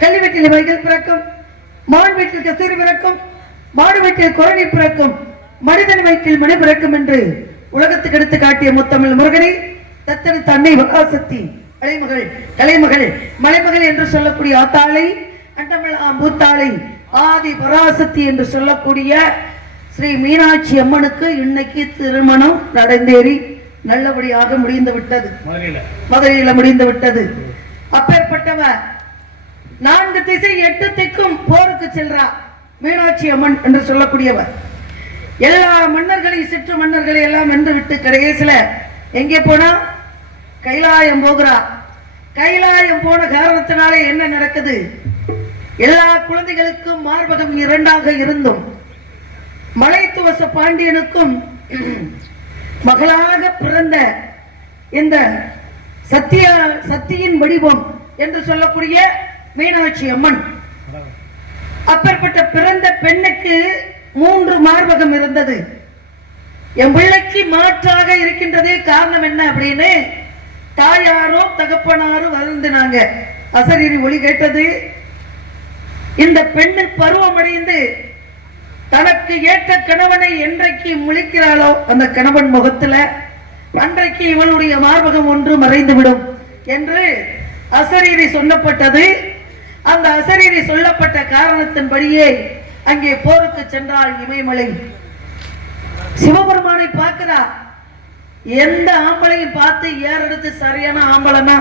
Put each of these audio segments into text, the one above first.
கள்ளி வீட்டில் வைகள் பிறக்கும் மான் வீட்டில் கஸ்தூரி பிறக்கும் மாடு வீட்டில் குரணி பிறக்கும் மனிதன் வயிற்றில் மணி பிறக்கும் என்று உலகத்துக்கு எடுத்து காட்டிய முத்தமிழ் முருகனை தத்தெடுத்த அன்னை மகாசக்தி கலைமகள் கலைமகள் மலைமகள் என்று சொல்லக்கூடிய ஆத்தாளை அண்டமிழ் பூத்தாளை ஆதி பராசக்தி என்று சொல்லக்கூடிய ஸ்ரீ மீனாட்சி அம்மனுக்கு இன்னைக்கு திருமணம் நடந்தேறி நல்லபடியாக முடிந்து விட்டது. மதுரையில. முடிந்து விட்டது. அப்பேற்பட்டவர் நான்கு திசை எட்டு திக்கும் போருக்கு செல்றா. மீனாட்சி அம்மன் என்று சொல்லக்கூடியவர். எல்லா மன்னர்களையும் சிற்று மன்னர்களை எல்லாம் வென்று விட்டு கடைசியில எங்கே போனா? கைலாயம் போகிறா. கைலாயம் போன காரணத்தினாலே என்ன நடக்குது? எல்லா குழந்தைகளுக்கும் மார்பகம் இரண்டாக இருந்தும் மலைத்துவச பாண்டியனுக்கும் மகளாக பிறந்த இந்த சத்திய சத்தியின் வடிவம் என்று சொல்லக்கூடிய மீனாட்சி அம்மன். அப்பேற்பட்ட பிறந்த பெண்ணுக்கு மூன்று மார்பகம் இருந்தது. என் பிள்ளைக்கு மாற்றாக இருக்கின்றதே காரணம் என்ன அப்படின்னு தாயாரோ தகப்பனாரோ வருந்தினாங்க அசரீரி ஒளி கேட்டது. இந்த பெண்ணு பருவமடைந்து தனக்கு ஏற்ற கணவனை என்றைக்கு முழிக்கிறாளோ அந்த கணவன் முகத்துல அன்றைக்கு இவளுடைய மார்பகம் ஒன்று மறைந்துவிடும் என்று அசரீரி சொல்லப்பட்டது அந்த அசரீரி சொல்லப்பட்ட காரணத்தின்படியே அங்கே போருக்கு சென்றாள் இமயமலை. சிவபெருமானை பார்க்கிறா. எந்த ஆம்பளையும் பார்த்து ஏறெடுத்து சரியான ஆம்பளைனா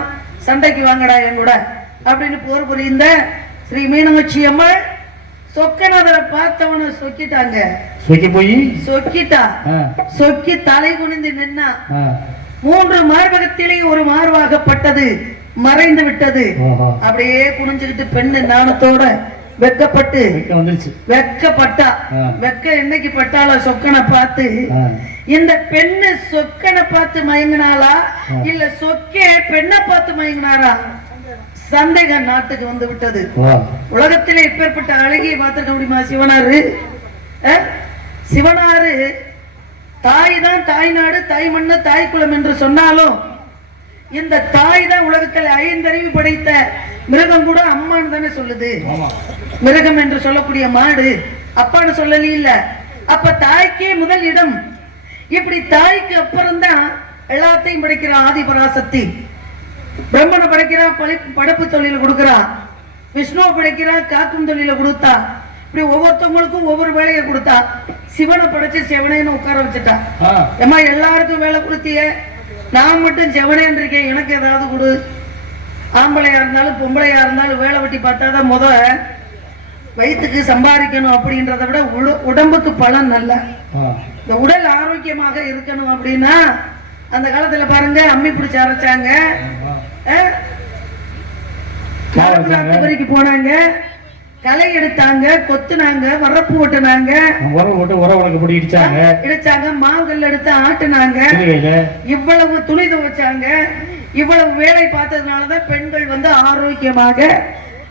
சண்டைக்கு வாங்கடா என் கூட அப்படின்னு போர் புரிந்த ஸ்ரீ மீனாட்சி அம்மாள் சொக்கநாதரை பார்த்தவன சொக்கிட்டாங்க. சுக்கி போய்? சொக்கிட்டா. சொக்கி தலை குனிந்து நின்னா. மூன்று மார்பகத்திலே ஒரு மார்பாகப்பட்டது. மறைந்து விட்டது. அப்படியே குனிஞ்சுக்கிட்டு பெண்ணு நாணத்தோட வெக்கப்பட்டு வெக்கப்பட்டா. வெக்க என்னைக்கு பட்டாளோ சொக்கனை பார்த்து. இந்த பெண்ணு சொக்கனை பார்த்து மயங்கினாளா. இல்ல சொக்கே பெண்ணை பார்த்து மயங்கினாரா சந்தேகம் நாட்டுக்கு வந்து விட்டது. உலகத்திலே இப்பேற்பட்ட அழகியை பார்த்திருக்க முடியுமா சிவனாரு? சிவனாரு தாய் தான் தாய் நாடு தாய் மண்ணு தாய் குலம் என்று சொன்னாலும் இந்த தாய் தான் உலகத்தில் ஐந்தறிவு படைத்த மிருகம் கூட அம்மான்னு தானே சொல்லுது. மிருகம் என்று சொல்லக்கூடிய மாடு அப்பான்னு சொல்லலே இல்ல. அப்ப தாய்க்கே முதல் இடம். இப்படி தாய்க்கு அப்புறம் தான் எல்லாத்தையும் படைக்கிற ஆதிபராசக்தி பிரம்மனை படைக்கிறா பழி படைப்பு தொழில கொடுக்கிறா. விஷ்ணுவை படைக்கிறா காக்கும் தொழில கொடுத்தா. இப்படி ஒவ்வொருத்தவங்களுக்கும் ஒவ்வொரு வேலையை கொடுத்தா. சிவனை படைச்சு சிவனைன்னு உட்கார வச்சுட்டா. ஆ. ஏம்மா எல்லாருக்கும் வேலை கொடுத்திய. நான் மட்டும் செவனேன் இருக்கேன் எனக்கு ஏதாவது கொடு. ஆம்பளையா இருந்தாலும் பொம்பளையா இருந்தாலும் வேலை வெட்டி பார்த்தாதான் முத வயிற்றுக்கு சம்பாதிக்கணும் அப்படின்றத விட உட- உடம்புக்கு பலன் நல்ல. இந்த உடல் ஆரோக்கியமாக இருக்கணும் அப்படின்னா அந்த காலத்துல பாருங்க அம்மி பிடிச்சி அரைச்சாங்க. போனாங்க. களை எடுத்தாங்க கொத்துனாங்க வரப்பு ஓட்டுனாங்க. உரம் போட்டு உரம் உனக்கு பிடி இடிச்சாங்க? இடிச்சாங்க மாவுகல் எடுத்து ஆட்டுனாங்க. இவ்வளவு துணி துவைச்சாங்க. இவ்வளவு வேலை பார்த்ததுனாலதான் பெண்கள் வந்து ஆரோக்கியமாக.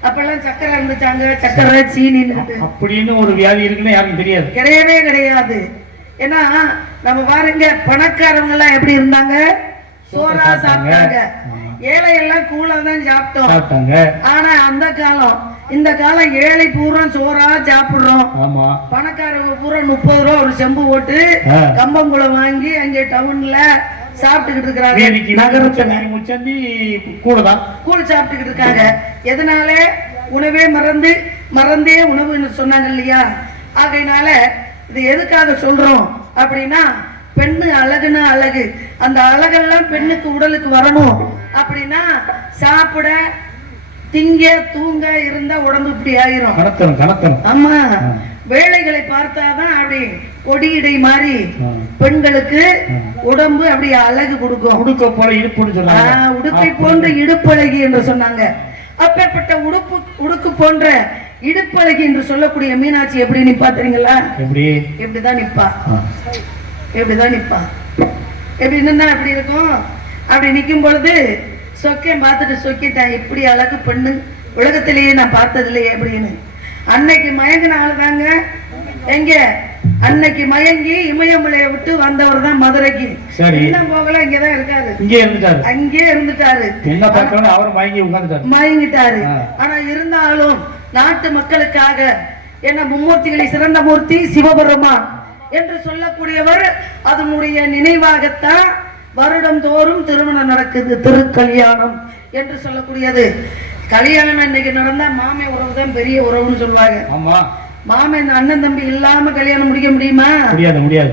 அப்பெல்லாம் சக்கரை இருந்துச்சாங்க சக்கரை சீனி. அப்படின்னு ஒரு வியாதி இருக்குன்னு யாருக்கும் தெரியாது. கிடையவே கிடையாது. ஏன்னா நம்ம பாருங்க பணக்காரவங்க எல்லாம் எப்படி இருந்தாங்க? சோறா சாப்பிட்டாங்க. ஏழை எல்லாம் கூலா தான் சாப்பிட்டோம். சாப்பிட்டாங்க. ஆனா அந்த காலம் இந்த காலம் ஏழை பூரா சோறா சாப்பிடுறோம். ஆமா. பணக்காரங்க பூரா முப்பது ரூபா ஒரு செம்பு போட்டு. கம்பங்குளம் வாங்கி அங்கே டவுன்ல சாப்பிட்டுக்கிட்டு இருக்கிறாங்க. நகரத்துல முச்சந்தி முச்சந்தி கூட தான் கூழ் சாப்பிட்டுக்கிட்டு இருக்காங்க. எதனால? உணவே மறந்து மறந்தே உணவுன்னு சொன்னாங்க இல்லையா? ஆகையினால இது எதுக்காக சொல்றோம் அப்படின்னா பெண்ணு அழகுனா அழகு. அந்த அழகெல்லாம் பெண்ணுக்கு உடலுக்கு வரணும் அப்படின்னா சாப்பிட திங்க தூங்க இருந்தா உடம்பு இப்படி ஆயிரும். ஆமா. வேலைகளை பார்த்தாதான் அப்படி கொடியிடை மாதிரி. பெண்களுக்கு உடம்பு அப்படி அழகு கொடுக்கும். உடுக்க போல இடுப்புன்னு சொன்னாங்க. உடுக்கை போன்ற இடுப்பழகி என்று சொன்னாங்க. அப்பேற்பட்ட உடுப்பு உடுக்கு போன்ற இடுப்பழகி என்று சொல்லக்கூடிய மீனாட்சி எப்படி நிப்பா தெரியுங்களா எப்படி? இப்படிதான் நிப்பா? ஆ. இப்படிதான் நிப்பா? எப்படி நின்னா எப்படி இருக்கும். அப்படி நிக்கும் பொழுது சொக்கேன் பார்த்துட்டு சொக்கிட்டேன் இப்படி அழகு பெண்ணு உலகத்திலேயே நான் பார்த்தது இல்லையே அப்படின்னு. அன்னைக்கு மயங்கின ஆளு தாங்க. எங்க? அன்னைக்கு மயங்கி இமயமலையை விட்டு வந்தவர் தான் மதுரைக்கு. இன்னும் போகல இங்கதான் இருக்காரு. இங்கே இருந்துட்டாரு. அங்கேயே இருந்துட்டாரு. என்ன பார்த்தோன்னு அவர் மயங்கி உட்கார்ந்துட்டாரு. மயங்கிட்டாரு. ஆனா இருந்தாலும் நாட்டு மக்களுக்காக என்ன மும்மூர்த்திகளை சிறந்த மூர்த்தி சிவபெருமான். என்று சொல்லக்கூடியவர் அதனுடைய நினைவாகத்தான் வருடம் தோறும் திருமணம் நடக்குது திருக்கல்யாணம் என்று சொல்லக்கூடியது. கல்யாணம் இன்னைக்கு நடந்தா மாமே உறவு தான் பெரிய உறவுன்னு சொல்லுவாங்க. ஆமா. மாமன் இந்த அண்ணன் தம்பி இல்லாம கல்யாணம் முடிக்க முடியுமா? முடியாது முடியாது?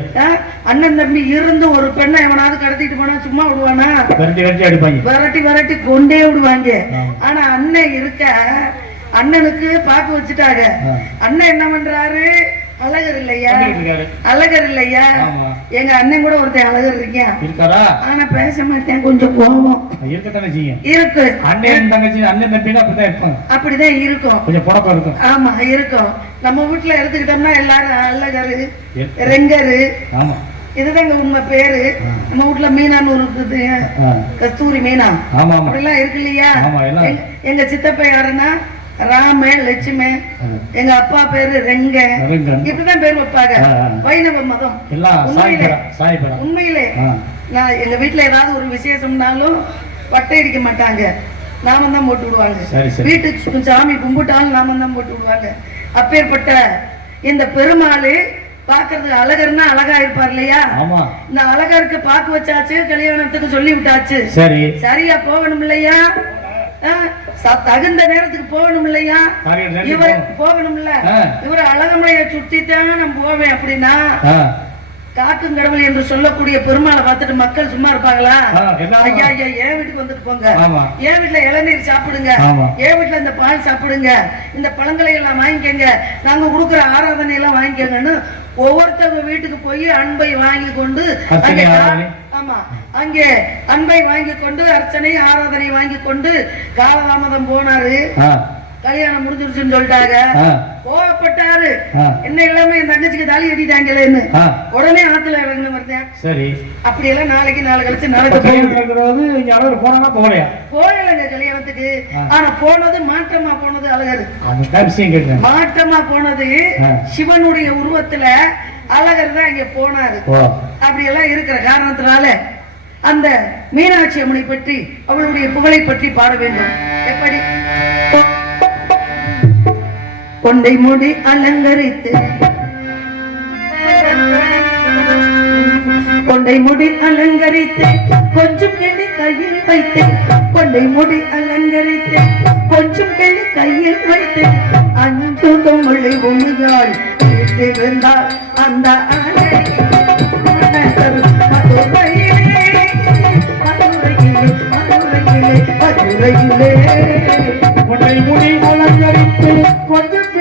அண்ணன் தம்பி இருந்து ஒரு பெண்ணை எவனாவது கடத்திட்டு போனா சும்மா விடுவானா? விரட்டி விரட்டி அடிப்பாங்க. விரட்டி விரட்டி கொண்டே விடுவாங்க. ஆனா அண்ணன் இருக்க அண்ணனுக்கு பாக்கு வச்சுட்டாங்க. அண்ணன் என்ன பண்றாரு? அழகர் இல்லையா அழகர் இல்லையா எங்க அண்ணன் கூட ஒருத்தன் அழகர் இருக்கான் இருக்காரா? ஆனா பேச மாட்டேன் கொஞ்சம் கோபம். இருக்கு. அண்ணன் தங்கச்சி அண்ணன் தம்பினா அப்படிதான் இருப்பாங்க. அப்படிதான் இருக்கும். கொஞ்சம் புடக்கம் இருக்கும். ஆமா இருக்கும். நம்ம வீட்டுல எடுத்துக்கிட்டோம்னா எல்லாரும் அழகரு ரெங்கரு. ஆமா. இதுதாங்க உண்மை பேரு. நம்ம வீட்டுல மீனான்னு ஆ. கஸ்தூரி மீனா. அப்படிலாம் இருக்கு இல்லையா? எங்க சித்தப்பா யாருன்னா ராம லட்சுமி. எங்க அப்பா பேரு ரெங்க. இப்படிதான் பேர் வைப்பாங்க. வைணவ மதம். உண்மையிலே. நான் எங்க வீட்டுல ஏதாவது ஒரு விசேஷம்னாலும் பட்டை அடிக்க மாட்டாங்க. நாம தான் போட்டு விடுவாங்க. வீட்டுக்கு சாமி கும்பிட்டாலும் நாம தான் போட்டு விடுவாங்க. அப்பேற்பட்ட இந்த பெருமாள் பாக்குறதுக்கு அழகர்னா அழகா இருப்பார் இல்லையா? இந்த அழகருக்கு பாக்கு வச்சாச்சு கல்யாணத்துக்கு சொல்லி விட்டாச்சு சரி. சரியா போகணும் இல்லையா? தகுந்த நேரத்துக்கு போகணும் இல்லையா இவர் போகணும். ஆ. இவர் அழகமலையை சுத்தி தான் நான் போவேன் அப்படின்னா. காக்கும் கடவுள் என்று சொல்லக்கூடிய பெருமாளை பார்த்துட்டு மக்கள் சும்மா இருப்பாங்களா ஐயா ஐயா என் வீட்டுக்கு வந்துட்டு போங்க என் வீட்டுல இளநீர் சாப்பிடுங்க. என் வீட்டுல இந்த பால் சாப்பிடுங்க இந்த பழங்களை எல்லாம் வாங்கிக்கங்க நாங்க கொடுக்குற ஆராதனை எல்லாம் வாங்கிக்கங்கன்னு ஒவ்வொருத்தவங்க வீட்டுக்கு போய் அன்பை வாங்கி கொண்டு. ஆமா அங்கே அன்பை வாங்கி கொண்டு அர்ச்சனை ஆராதனை வாங்கி கொண்டு காலதாமதம் போனாரு. கல்யாணம் முடிஞ்சிருச்சுன்னு சொல்லிட்டாங்க. கோவப்பட்டாரு. என்ன இல்லாம என் தங்கச்சிக்கு தாலி கட்டிட்டாங்களேன்னு. ஆ. உடனே ஆத்துல இறங்குன வருதேன் சரி. அப்படி எல்லாம் நாளைக்கு நாளை கழிச்சு நடக்க அளவு போனா போகலையா? போகலைங்க கல்யாணத்துக்கு. ஆனா போனது மாற்றமா போனது அழகர். மாற்றமா போனது. சிவனுடைய உருவத்துல அழகர் தான் இங்க போனாரு. அப்படி எல்லாம் இருக்கிற காரணத்தினால அந்த மீனாட்சி அம்மனை பற்றி அவளுடைய புகழை பற்றி பாட வேண்டும். எப்படி? கொண்டை முடி அலங்கரித்து கொண்டை முடி அலங்கரித்து கொஞ்சம் கிளி கையில் வைத்து கொண்டை முடி அலங்கரித்து கொஞ்சம் கிளி கையில் வைத்து அஞ்சு தொழிலை உமையாள் வீட்டிருந்தால் அந்த அழகி மதுரையிலே உன்னை முடி அலங்கரித்து கொஞ்சம்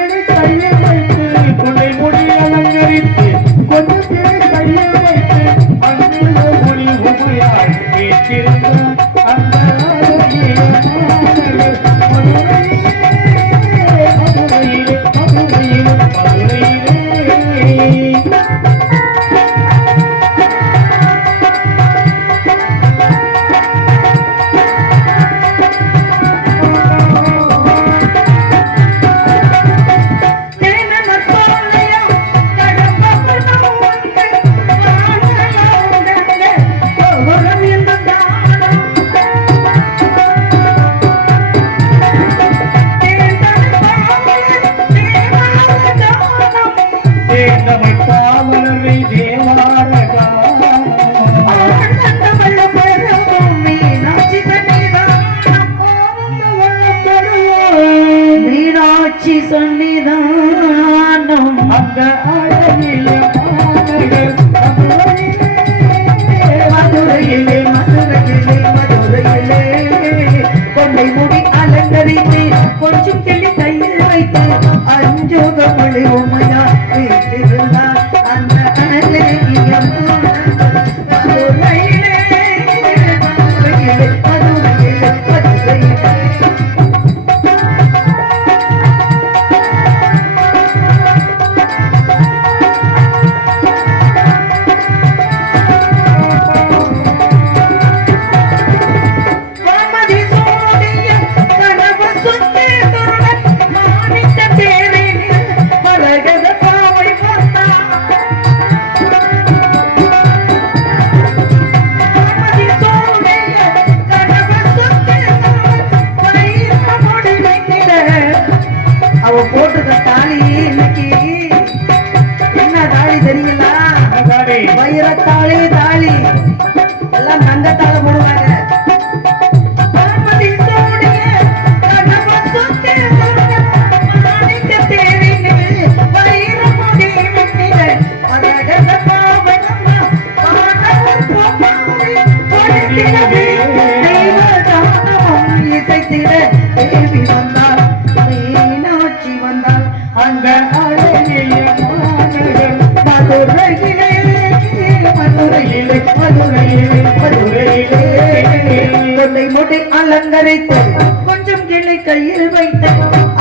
அலங்கரித்து கொஞ்சம் கிளை கையில் வைத்து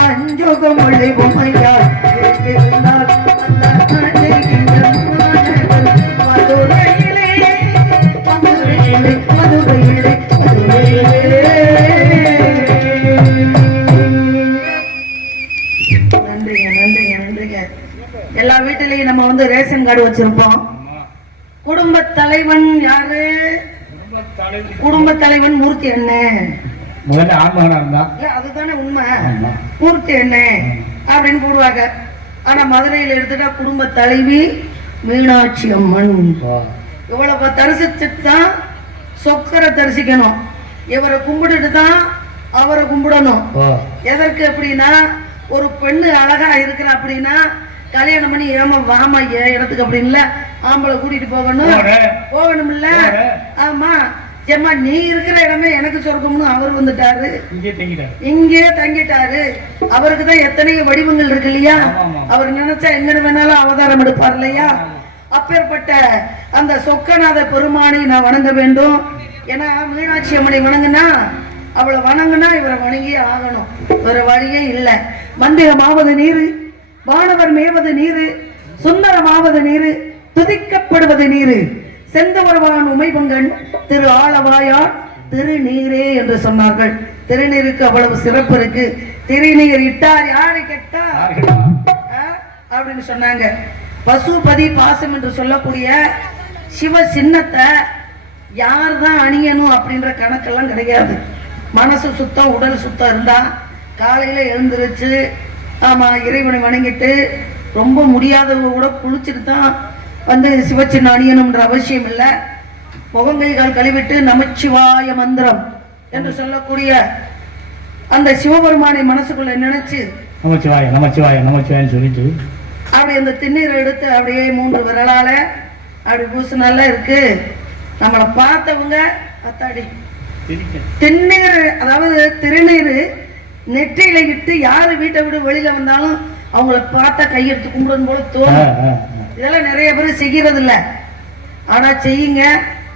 அஞ்சுக மொழி பொம்மையால் மதுரையிலே மதுரையிலே எல்லா வீட்டிலையும் நம்ம வந்து ரேஷன் கார்டு வச்சிருப்போம். குடும்ப தலைவன் யாரு? குடும்ப தலைவன். மூர்த்தி அண்ணன் முதல்ல ஆண்மகனா இருந்தா? அதுதானே உண்மை. மூர்த்தி அண்ணன் அப்படின்னு போடுவாங்க ஆனா மதுரையில எடுத்துட்டா குடும்ப தலைவி மீனாட்சி அம்மன். இவ்வளவு தரிசிச்சுட்டு தான் சொக்கரை தரிசிக்கணும். இவரை கும்பிட்டுட்டு தான் அவரை கும்பிடணும். எதற்கு அப்படின்னா ஒரு பெண்ணு அழகா இருக்கிற அப்படின்னா கல்யாணம் பண்ணி ஏமா வாமா இடத்துக்கு அப்படின்ல ஆம்பளை கூட்டிட்டு போகணும். போகணும்ல. ஆமா. ஏம்மா நீ இருக்கிற இடமே எனக்கு சொர்க்கம்னு அவர் வந்துட்டாரு. இங்கே தங்கிட்டார். அவருக்கு தான் எத்தனை வடிவங்கள் இருக்கு இல்லையா. அவர் நினைச்சா எங்க வேணாலும் அவதாரம் எடுப்பார் இல்லையா? அப்பேற்பட்ட அந்த சொக்கநாத பெருமானை நான் வணங்க வேண்டும். ஏன்னா மீனாட்சி அம்மனை வணங்குனா அவளை வணங்குனா இவரை வணங்கியே ஆகணும். வேற வழியே இல்லை. மந்திரமாவது நீரு வானவர் மேவது நீரு சுந்தரமாவது நீரு துதிக்கப்படுவது நீரு. செந்தவரவான் உமைபங்கன் திரு ஆளவாயார் திருநீரே என்று சொன்னார்கள். திருநீருக்கு அவ்வளவு சிறப்பு இருக்கு. திருநீர் இட்டார் யாரு கெட்டா? அப்படின்னு சொன்னாங்க. பசுபதி பாசம் என்று சொல்லக்கூடிய சிவ சின்னத்தை யார் தான் அணியணும் அப்படின்ற கணக்கெல்லாம் கிடையாது. மனசு சுத்தம் உடல் சுத்தம் இருந்தா காலையில எழுந்திருச்சு ஆமா இறைவனை வணங்கிட்டு ரொம்ப முடியாதவங்க கூட குளிச்சுட்டு தான் வந்து சிவச்சின்ன அணியணும்ன்ற அவசியம் இல்லை முகங்கை கால் கழுவிட்டு நமச்சிவாய மந்திரம் என்று சொல்லக்கூடிய அந்த சிவபெருமானை மனசுக்குள்ள நினைச்சு நமச்சிவாய நமச்சிவாய நமச்சிவாயன்னு சொல்லிட்டு. அப்படி அந்த திண்ணீரை எடுத்து அப்படியே மூன்று விரலால அப்படி பூசினால இருக்கு. நம்மளை பார்த்தவங்க அத்தாடி. திண்ணீர் அதாவது திருநீர் நெற்றியில இட்டு யாரு வீட்டை விட்டு வெளியில வந்தாலும் அவங்கள பார்த்தா கையெடுத்து கும்பிடணும் போல தோணும். இதெல்லாம் நிறைய பேர் செய்கிறது இல்ல ஆனா செய்யுங்க.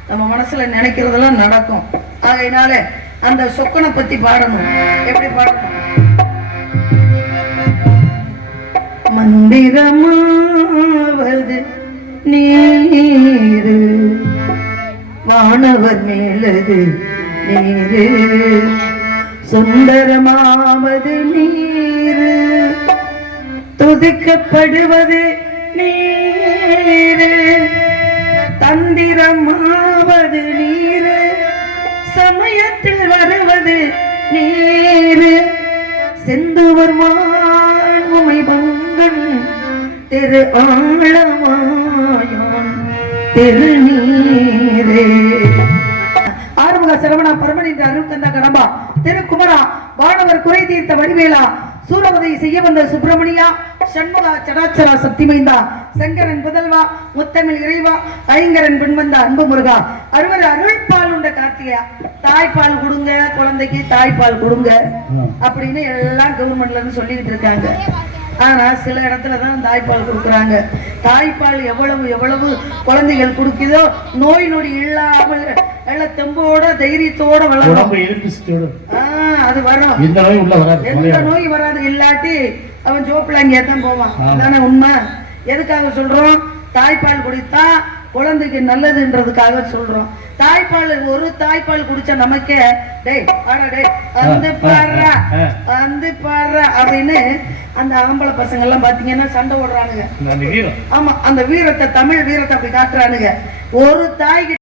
நம்ம மனசுல நினைக்கிறதெல்லாம் நடக்கும். ஆகையினால அந்த சொக்கனை பத்தி பாடணும். எப்படி பாடணும்? மந்திரமாவது நீரு வானவர் மேலது நீரு. சுந்தரமாவது நீரு துதிக்கப்படுவது நீரு. தந்திரமாவது நீரு. சமயத்தில் வருவது நீரு. செந்துவர் உமை பங்கன் திரு ஆளவாயான் திருநீரே ஆறுமுக சிரவணா பரமனின் அருள் தந்த கடம்பா. திருக்குமரா வானவர் குறை தீர்த்த வடிவேலா சூரவதை செய்ய வந்த சுப்பிரமணியா சண்முகா சடாச்சரா சக்திமைந்தா சங்கரன் புதல்வா முத்தமிழ் இறைவா ஐங்கரன் பின்வந்த அன்பு முருகா அறுவர் அருள்பால் உண்ட கார்த்திகையா தாய்ப்பால் கொடுங்க குழந்தைக்கு தாய்ப்பால் கொடுங்க அப்படின்னு எல்லாம் கவர்மெண்ட்ல இருந்து சொல்லிக்கிட்டு இருக்காங்க. ஆனா சில இடத்துல தான் தாய்ப்பால் கொடுக்குறாங்க. தாய்ப்பால் எவ்வளவு எவ்வளவு குழந்தைகள் குடிக்குதோ நோய் நொடி இல்லாமல் நல்ல தெம்போட தைரியத்தோட வளரும். அது வரும். எந்த நோயும் உள்ள வராது எந்த. நோய் வராது இல்லாட்டி அவன் ஜோப்பில் அங்கே தான் போவான். அதானே உண்மை? எதுக்காக சொல்றோம்? தாய்ப்பால் குடித்தா குழந்தைக்கு நல்லதுன்றதுக்காக சொல்றோம். தாய்ப்பால் ஒரு தாய்ப்பால் குடிச்சா நமக்கே டேய் ஆடா டேய் வந்து ஆ, ஆ, பாடுறா. வந்து பாடுறா அப்படின்னு அந்த ஆம்பளை பசங்க எல்லாம் பாத்தீங்கன்னா சண்டை ஓடுறானுங்க அந்த ஆமா அந்த வீரத்தை தமிழ் வீரத்தை அப்படி காட்டுறானுங்க. ஒரு தாய்க்கு